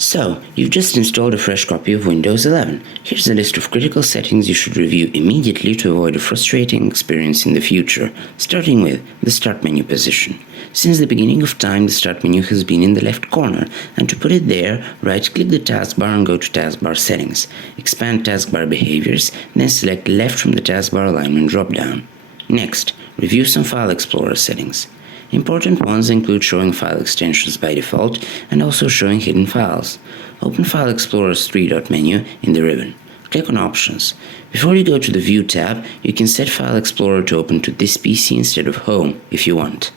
So, you've just installed a fresh copy of Windows 11. Here's a list of critical settings you should review immediately to avoid a frustrating experience in the future, starting with the Start menu position. Since the beginning of time, the Start menu has been in the left corner, and to put it there, right-click the taskbar and go to Taskbar Settings. Expand Taskbar Behaviors, then select Left from the Taskbar Alignment drop-down. Next, review some File Explorer settings. Important ones include showing file extensions by default and also showing hidden files. Open File Explorer's three-dot menu in the ribbon. Click on Options. Before you go to the View tab, you can set File Explorer to open to this PC instead of Home if you want.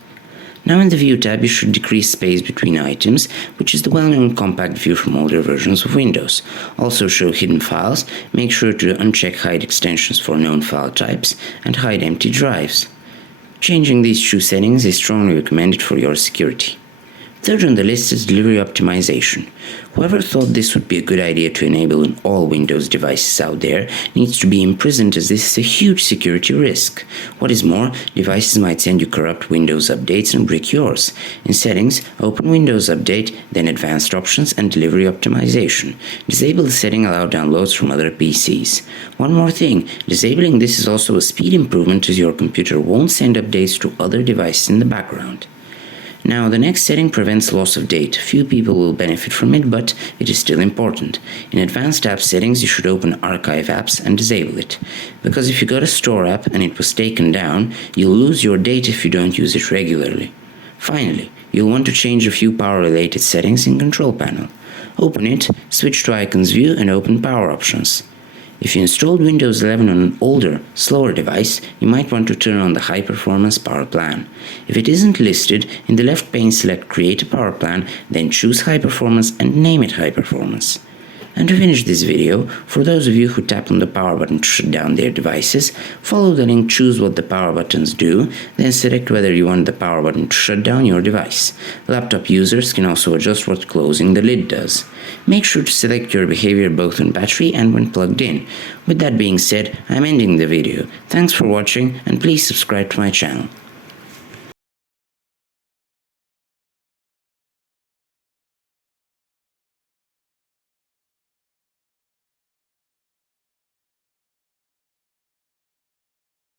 Now in the View tab, you should decrease space between items, which is the well-known compact view from older versions of Windows. Also show hidden files, make sure to uncheck Hide Extensions for known file types, and hide empty drives. Changing these two settings is strongly recommended for your security. Third on the list is delivery optimization. Whoever thought this would be a good idea to enable in all Windows devices out there needs to be imprisoned, as this is a huge security risk. What is more, devices might send you corrupt Windows updates and brick yours. In Settings, open Windows Update, then Advanced Options and Delivery Optimization. Disable the setting allow downloads from other PCs. One more thing, disabling this is also a speed improvement, as your computer won't send updates to other devices in the background. Now, the next setting prevents loss of data. Few people will benefit from it, but it is still important. In Advanced App Settings, you should open Archive Apps and disable it. Because if you got a store app and it was taken down, you'll lose your data if you don't use it regularly. Finally, you'll want to change a few power-related settings in Control Panel. Open it, switch to Icons View and open Power Options. If you installed Windows 11 on an older, slower device, you might want to turn on the High Performance Power Plan. If it isn't listed, in the left pane select Create a Power Plan, then choose High Performance and name it High Performance. And to finish this video, for those of you who tap on the power button to shut down their devices, follow the link Choose What the Power Buttons Do, then select whether you want the power button to shut down your device. Laptop users can also adjust what closing the lid does. Make sure to select your behavior both on battery and when plugged in. With that being said, I'm ending the video. Thanks for watching and please subscribe to my channel.